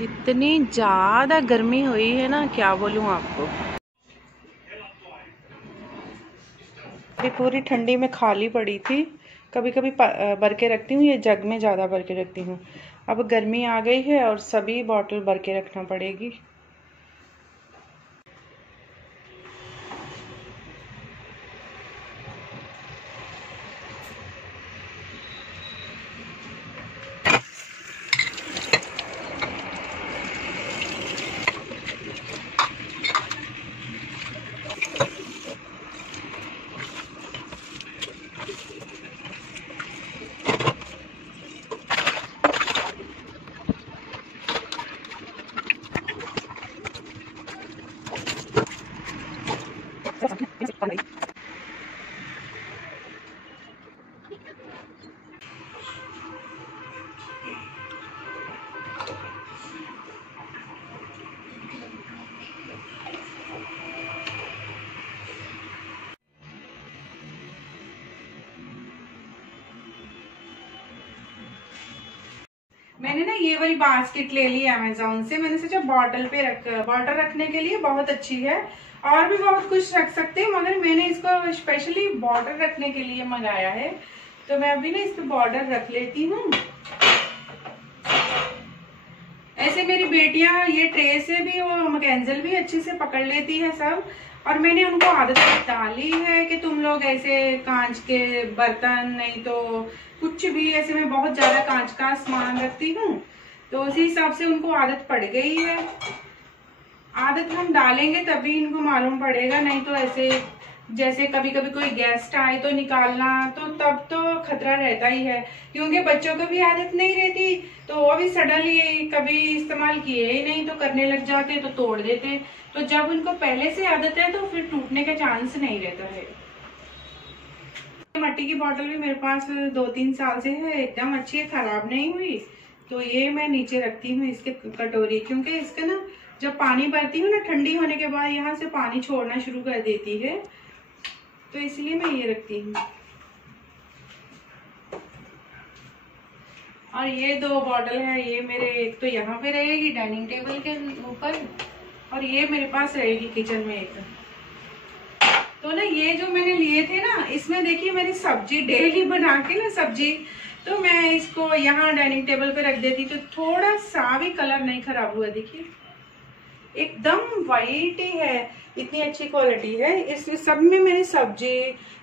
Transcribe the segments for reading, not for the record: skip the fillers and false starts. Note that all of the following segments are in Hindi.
इतनी ज़्यादा गर्मी हुई है ना, क्या बोलूँ आपको। ये पूरी ठंडी में खाली पड़ी थी। कभी कभी भर के रखती हूँ, ये जग में ज़्यादा भर के रखती हूँ। अब गर्मी आ गई है और सभी बॉटल भर के रखना पड़ेगी। मैंने ना ये वाली बास्केट ले ली अमेज़न से। मैंने सोचा बॉटल रखने के लिए बहुत अच्छी है। और भी बहुत कुछ रख सकते हैं, मगर मैंने इसको स्पेशली बॉर्डर रखने के लिए मंगाया है। तो मैं अभी ना इस पे बॉर्डर रख लेती हूँ। ऐसे मेरी बेटियां ये ट्रे से भी और मैकेनिकल भी अच्छे से पकड़ लेती है सब। और मैंने उनको आदत डाली है कि तुम लोग ऐसे कांच के बर्तन, नहीं तो कुछ भी ऐसे, मैं बहुत ज्यादा कांच का सामान रखती हूँ, तो उसी हिसाब से उनको आदत पड़ गई है। आदत हम डालेंगे तभी इनको मालूम पड़ेगा, नहीं तो ऐसे जैसे कभी कभी कोई गेस्ट आए तो निकालना, तो तब तो खतरा रहता ही है। क्योंकि बच्चों को भी आदत नहीं रहती, तो वो भी सडनली कभी इस्तेमाल किए ही नहीं तो करने लग जाते, तो तोड़ देते। तो जब उनको पहले से आदत है तो फिर टूटने का चांस नहीं रहता है। मट्टी की बोतल भी मेरे पास 2-3 साल से है, एकदम अच्छी है, खराब नहीं हुई। तो ये मैं नीचे रखती हूँ इसके कटोरी, क्योंकि इसका ना जब पानी भरती हूँ ना, ठंडी होने के बाद यहाँ से पानी छोड़ना शुरू कर देती है, तो इसलिए मैं ये रखती हूँ। और ये 2 बॉटल है, ये मेरे एक तो यहाँ पे रहेगी डाइनिंग टेबल के ऊपर, और ये मेरे पास रहेगी किचन में एक। तो ना ये जो मैंने लिए थे ना, इसमें देखिए मेरी सब्जी डेली बना के ना सब्जी, तो मैं इसको यहाँ डाइनिंग टेबल पे रख देती, तो थोड़ा सा भी कलर नहीं खराब हुआ। देखिए एकदम वाइट ही है, इतनी अच्छी क्वालिटी है। इस सब में मेरी सब्जी,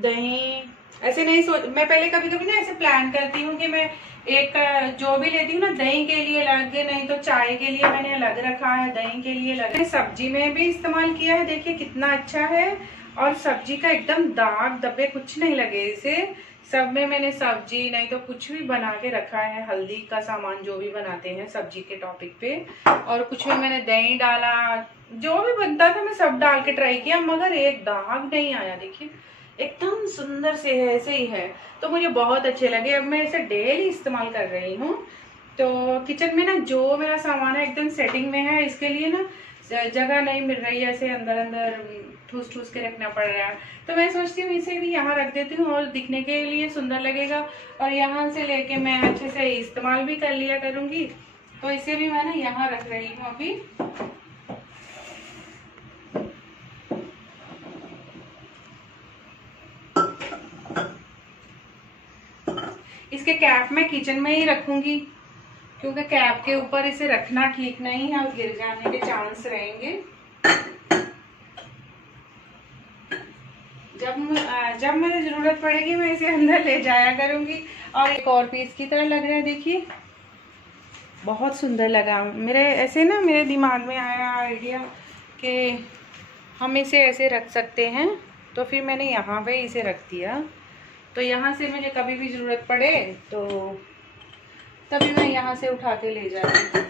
दही, ऐसे नहीं मैं पहले कभी कभी ना ऐसे प्लान करती हूँ कि मैं एक जो भी लेती हूँ ना, दही के लिए अलग, नहीं तो चाय के लिए मैंने अलग रखा है, दही के लिए अलग। सब्जी में भी इस्तेमाल किया है, देखिए कितना अच्छा है। और सब्जी का एकदम दाग धब्बे कुछ नहीं लगे इसे। सब में मैंने सब्जी, नहीं तो कुछ भी बना के रखा है, हल्दी का सामान जो भी बनाते हैं सब्जी के टॉपिक पे। और कुछ में मैंने दही डाला, जो भी बनता था मैं सब डाल के ट्राई किया, मगर एक दाग नहीं आया। देखिए एकदम सुंदर से है, ऐसे ही है। तो मुझे बहुत अच्छे लगे, अब मैं इसे डेली इस्तेमाल कर रही हूँ। तो किचन में ना जो मेरा सामान है एकदम सेटिंग में है, इसके लिए ना जगह नहीं मिल रही है, ऐसे अंदर अंदर ठूस ठूस के रखना पड़ रहा है। तो मैं सोचती हूँ इसे भी यहाँ रख देती हूँ, और दिखने के लिए सुंदर लगेगा, और यहाँ से लेके मैं अच्छे से इस्तेमाल भी कर लिया करूंगी। तो इसे भी मैं ना यहाँ रख रही हूँ अभी। इसके कैप मैं किचन में ही रखूंगी, क्योंकि कैप के ऊपर इसे रखना ठीक नहीं है और गिर जाने के चांस रहेंगे। जब मुझे जरूरत पड़ेगी मैं इसे अंदर ले जाया करूंगी। और एक और पीस की तरह लग रहा है, देखिए बहुत सुंदर लगा। मेरे दिमाग में आया आइडिया कि हम इसे ऐसे रख सकते हैं, तो फिर मैंने यहाँ पे इसे रख दिया। तो यहाँ से मुझे कभी भी ज़रूरत पड़े तो तभी मैं यहाँ से उठा के ले जाती हूँ।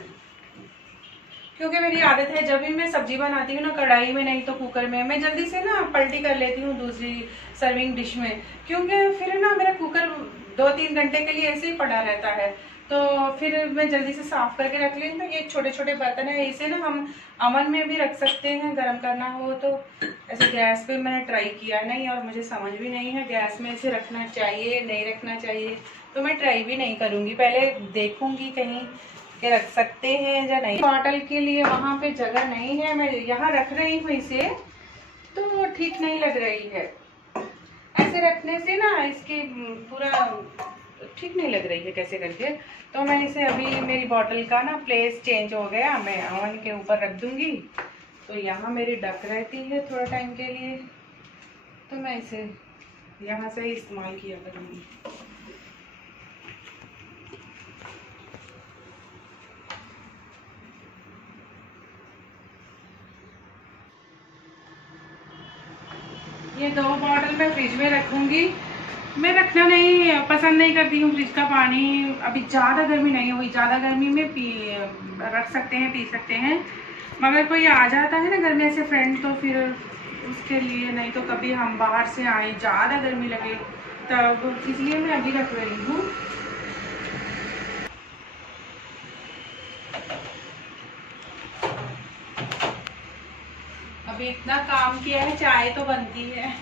क्योंकि मेरी आदत है जब भी मैं सब्जी बनाती हूँ ना, कढ़ाई में नहीं तो कुकर में, मैं जल्दी से ना पलटी कर लेती हूँ दूसरी सर्विंग डिश में, क्योंकि फिर ना मेरा कुकर 2-3 घंटे के लिए ऐसे ही पड़ा रहता है। तो फिर मैं जल्दी से साफ करके रख लेती हूँ। ये छोटे छोटे बर्तन है, इसे ना हम अवन में भी रख सकते हैं, गर्म करना हो तो। ऐसे गैस पे मैंने ट्राई किया नहीं, और मुझे समझ भी नहीं है गैस में इसे रखना चाहिए नहीं रखना चाहिए, तो मैं ट्राई भी नहीं करूँगी। पहले देखूँगी कहीं के रख सकते हैं या नहीं। बॉटल के लिए वहां पे जगह नहीं है, मैं यहाँ रख रही हूँ इसे, तो वो ठीक नहीं लग रही है। ऐसे रखने से ना इसकी पूरा ठीक नहीं लग रही है कैसे करके। तो मैं इसे अभी, मेरी बॉटल का ना प्लेस चेंज हो गया, मैं ओवन के ऊपर रख दूंगी, तो यहाँ मेरी ढक रहती है थोड़ा टाइम के लिए, तो मैं इसे यहाँ से ही इस्तेमाल किया करूँगी। ये 2 बॉटल मैं फ्रिज में रखूंगी। मैं रखना नहीं पसंद नहीं करती हूँ फ्रिज का पानी। अभी ज़्यादा गर्मी नहीं हुई, ज़्यादा गर्मी में रख सकते हैं, पी सकते हैं, मगर कोई आ जाता है ना घर में ऐसे फ्रेंड, तो फिर उसके लिए नहीं, तो कभी हम बाहर से आए ज़्यादा गर्मी लगे तब, इसलिए मैं अभी रख रही हूँ। अभी इतना काम किया है, चाय तो बनती है।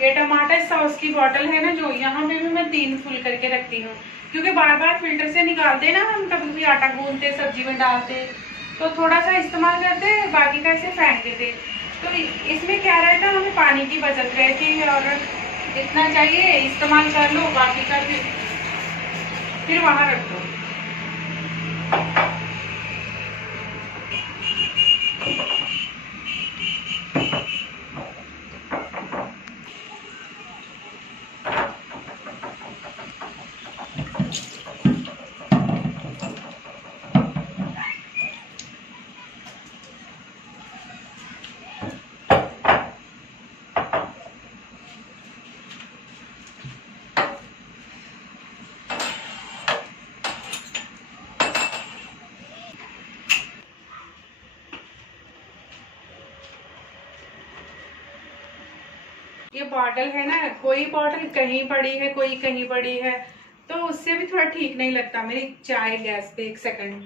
ये टमाटर सॉस की बोतल है ना, जो यहाँ पे भी मैं 3 फुल करके रखती हूँ, क्योंकि बार बार फिल्टर से निकालते ना हम, कभी भी आटा गूंदते सब्जी में डालते, तो थोड़ा सा इस्तेमाल करते, बाकी का ऐसे फेंक देते। तो इसमें क्या रहता है, हमें पानी की बचत रहती है, और इतना चाहिए इस्तेमाल कर लो, बाकी का फिर वहां रख दो। ये बॉटल है ना, कोई बॉटल कहीं पड़ी है, कोई कहीं पड़ी है, तो उससे भी थोड़ा ठीक नहीं लगता। मेरी चाय गैस पे, 1 सेकंड,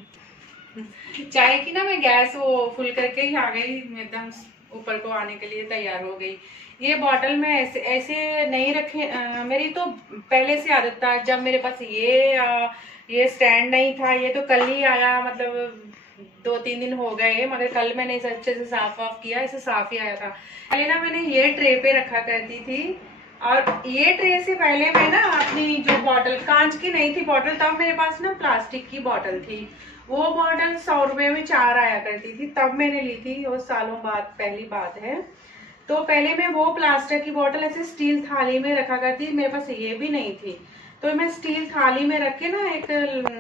चाय की ना मैं गैस वो फुल करके ही आ गई, एकदम ऊपर को आने के लिए तैयार हो गई। ये बॉटल में ऐसे ऐसे नहीं रखे, मेरी तो पहले से आदत था। जब मेरे पास ये स्टैंड नहीं था, ये तो कल ही आया, मतलब 2-3 दिन हो गए, मगर कल मैंने इसे अच्छे से साफ वाफ किया, इसे साफ ही आया था। पहले ना मैंने ये ट्रे पे रखा करती थी, और ये ट्रे से पहले मैं ना अपनी जो बॉटल, कांच की नहीं थी बॉटल, तब मेरे पास ना प्लास्टिक की बॉटल थी। वो बॉटल 100 रुपए में 4 आया करती थी, तब मैंने ली थी, वो सालों बाद पहली बात है। तो पहले मैं वो प्लास्टिक की बॉटल ऐसे स्टील थाली में रखा करती, मेरे पास ये भी नहीं थी, तो मैं स्टील थाली में रख के ना, एक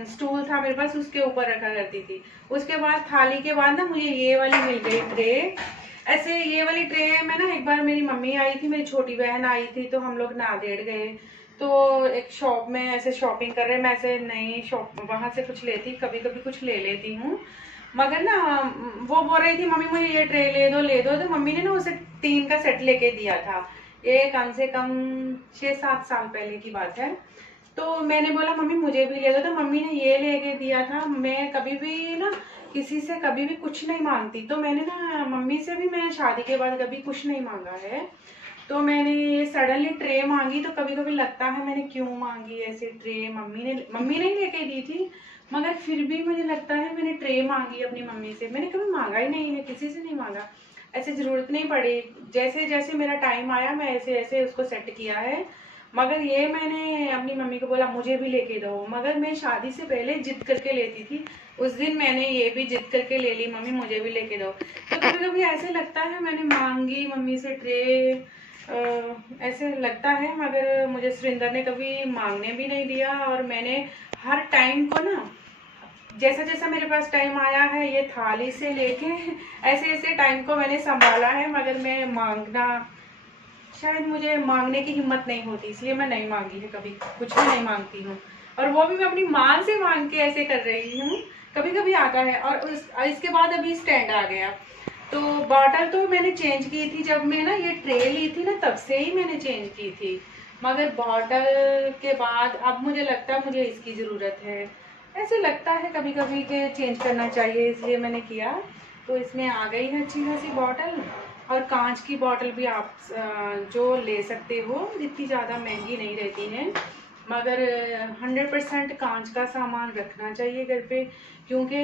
स्टूल था मेरे पास, उसके ऊपर रखा करती थी। उसके बाद थाली के बाद ना मुझे ये वाली मिल गई ट्रे। ऐसे ये वाली ट्रे में ना, एक बार मेरी मम्मी आई थी, मेरी छोटी बहन आई थी, तो हम लोग नांदेड़ गए, तो एक शॉप में ऐसे शॉपिंग कर रहे, मैं ऐसे नई शॉप वहां से कुछ लेती, कभी कभी कुछ ले लेती हूँ, मगर ना वो बोल रही थी मम्मी मुझे ये ट्रे ले दो, तो मम्मी ने ना उसे 3 का सेट लेके दिया था। ये कम से कम 6-7 साल पहले की बात है। तो मैंने बोला मम्मी मुझे भी ले दो, तो मम्मी ने ये लेके दिया था। मैं कभी भी ना किसी से कभी भी कुछ नहीं मांगती, तो मैंने ना मम्मी से भी, मैं शादी के बाद कभी कुछ नहीं मांगा है, तो मैंने ये सडनली ट्रे मांगी, तो कभी कभी लगता है मैंने क्यों मांगी ऐसे ट्रे। मम्मी ने लेके दी थी, मगर फिर भी मुझे लगता है मैंने ट्रे मांगी अपनी मम्मी से। मैंने कभी मांगा ही नहीं है, किसी से नहीं मांगा, ऐसे जरूरत नहीं पड़ी। जैसे जैसे मेरा टाइम आया, मैं ऐसे ऐसे उसको सेट किया है। मगर ये मैंने अपनी मम्मी को बोला मुझे भी लेके दो, मगर मैं शादी से पहले जिद करके लेती थी। उस दिन मैंने ये भी जिद करके ले ली, मम्मी मुझे भी लेके दो। तो कभी कभी ऐसे लगता है मैंने मांगी मम्मी से ट्रे, ऐसे लगता है, मगर मुझे सुरिंदर ने कभी मांगने भी नहीं दिया। और मैंने हर टाइम को ना, जैसा जैसा मेरे पास टाइम आया है, ये थाली से लेके ऐसे ऐसे टाइम को मैंने संभाला है, मगर मैं मांगना, शायद मुझे मांगने की हिम्मत नहीं होती, इसलिए मैं नहीं मांगी है, कभी कुछ भी नहीं मांगती हूँ। और वो भी मैं अपनी माँ से मांग के ऐसे कर रही हूँ, कभी कभी आता है। और इसके बाद अभी स्टैंड आ गया। तो बॉटल तो मैंने चेंज की थी, जब मैं ना ये ट्रे ली थी ना, तब से ही मैंने चेंज की थी। मगर बॉटल के बाद अब मुझे लगता है मुझे इसकी ज़रूरत है, ऐसे लगता है कभी कभी कि चेंज करना चाहिए, इसलिए मैंने किया। तो इसमें आ गई है अच्छी खासी बॉटल। और कांच की बॉटल भी आप जो ले सकते हो, इतनी ज़्यादा महंगी नहीं रहती है, मगर 100% कांच का सामान रखना चाहिए घर पे, क्योंकि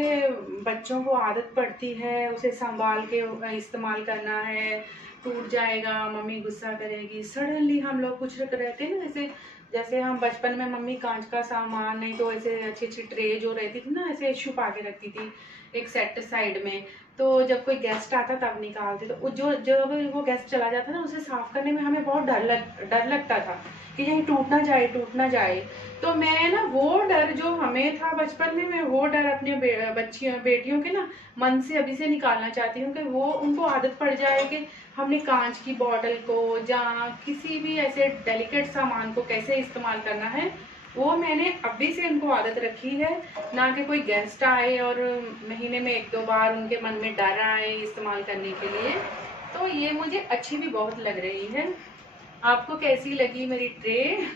बच्चों को आदत पड़ती है उसे संभाल के इस्तेमाल करना है। टूट जाएगा, मम्मी गुस्सा करेगी। सडनली हम लोग कुछ रहते हैं ना, जैसे हम बचपन में मम्मी कांच का सामान, नहीं तो ऐसे अच्छी अच्छी ट्रे जो रहती थी ना, ऐसे छुपा के रखती थी एक सेट साइड में। तो जब कोई गेस्ट आता तब निकालते, तो जब वो गेस्ट चला जाता ना, उसे साफ करने में हमें बहुत डर लगता था कि कहीं टूट ना जाए। तो मैं ना वो डर जो हमें था बचपन में, मैं वो डर अपने बेटियों के ना मन से अभी से निकालना चाहती हूँ, कि वो उनको आदत पड़ जाए कि हमने कांच की बोतल को, जहाँ किसी भी ऐसे डेलिकेट सामान को कैसे इस्तेमाल करना है, वो मैंने अभी से उनको आदत रखी है। ना कि कोई गेस्ट आए और महीने में 1-2 बार उनके मन में डर आए इस्तेमाल करने के लिए। तो ये मुझे अच्छी भी बहुत लग रही है। आपको कैसी लगी मेरी ट्रे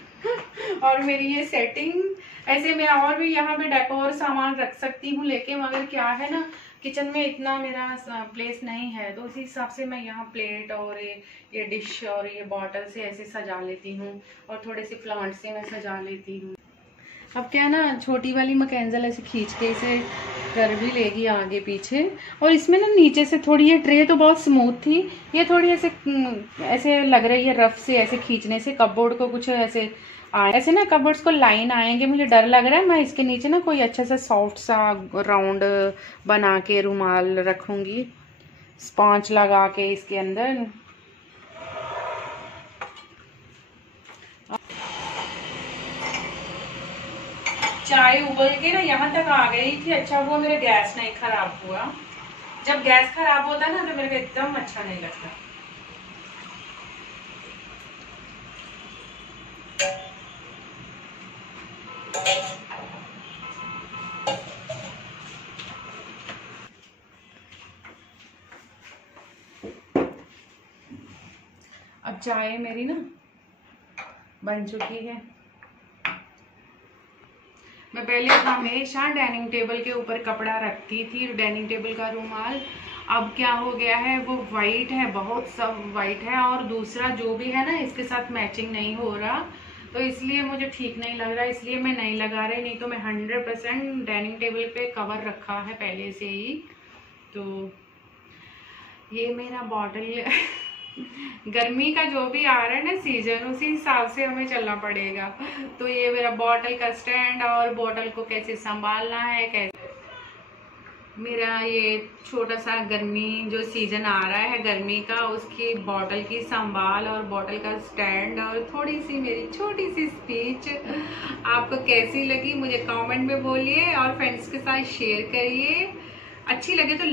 और मेरी ये सेटिंग? ऐसे मैं और भी यहाँ पे डेकोर सामान रख सकती हूँ लेके, मगर क्या है ना, किचन में इतना मेरा प्लेस नहीं है, तो उसी हिसाब से मैं यहाँ प्लेट और ये डिश और ये बॉटल से ऐसे सजा लेती हूँ, और थोड़े से प्लांट से मैं सजा लेती हूँ। अब क्या ना, छोटी वाली मैकेंजल ऐसे खींच के इसे कर भी लेगी आगे पीछे। और इसमें ना नीचे से थोड़ी, ये ट्रे तो बहुत स्मूथ थी, ये थोड़ी ऐसे लग रही है रफ से, ऐसे खींचने से कपबोर्ड को कुछ ऐसे ना कपबोर्ड्स को लाइन आएंगे, मुझे डर लग रहा है। मैं इसके नीचे ना कोई अच्छा सा सॉफ्ट सा राउंड बना के रुमाल रखूंगी, स्पॉन्ज लगा के इसके अंदर। चाय उबल के ना यहाँ तक आ गई थी। अच्छा हुआ मेरा गैस नहीं खराब हुआ। जब गैस खराब होता है ना, तो मेरे को एकदम अच्छा नहीं लगता। अब चाय मेरी ना बन चुकी है। मैं पहले हमेशा डाइनिंग टेबल के ऊपर कपड़ा रखती थी, डाइनिंग टेबल का रुमाल। अब क्या हो गया है, वो वाइट है, बहुत सब वाइट है, और दूसरा जो भी है ना इसके साथ मैचिंग नहीं हो रहा, तो इसलिए मुझे ठीक नहीं लग रहा, इसलिए मैं नहीं लगा रही। नहीं तो मैं 100% डाइनिंग टेबल पे कवर रखा है पहले से ही। तो ये मेरा बॉटल गर्मी का जो भी आ रहा है ना सीजन, उसी हिसाब से हमें चलना पड़ेगा। तो ये मेरा बॉटल का स्टैंड, और बॉटल को कैसे संभालना है, कैसे मेरा ये छोटा सा गर्मी जो सीजन आ रहा है गर्मी का, उसकी बॉटल की संभाल और बॉटल का स्टैंड, और थोड़ी सी मेरी छोटी सी स्पीच आपको कैसी लगी मुझे कमेंट में बोलिए, और फ्रेंड्स के साथ शेयर करिए। अच्छी लगे तो